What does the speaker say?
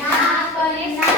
না করে না